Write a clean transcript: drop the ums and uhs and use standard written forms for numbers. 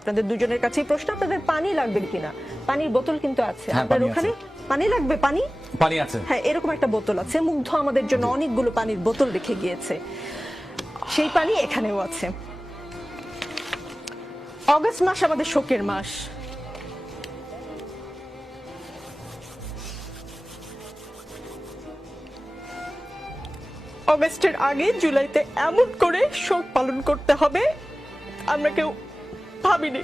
আপনাদের দুজনের কাছেই প্রশ্ন, আপনাদের পানি লাগবে কিনা? পানির বোতল কিন্তু আছে আপনার ওখানে। পানি লাগবে? পানি আছে, হ্যাঁ, এরকম একটা বোতল আছে। মুগ্ধ আমাদের জন্য অনেকগুলো পানির বোতল রেখে গিয়েছে, সেই পানি এখানেও আছে। অগস্ট মাস আমাদের শোকের মাস। অগস্টের আগে জুলাইতে এমন করে শোক পালন করতে হবে আমরা কেউ ভাবিনি।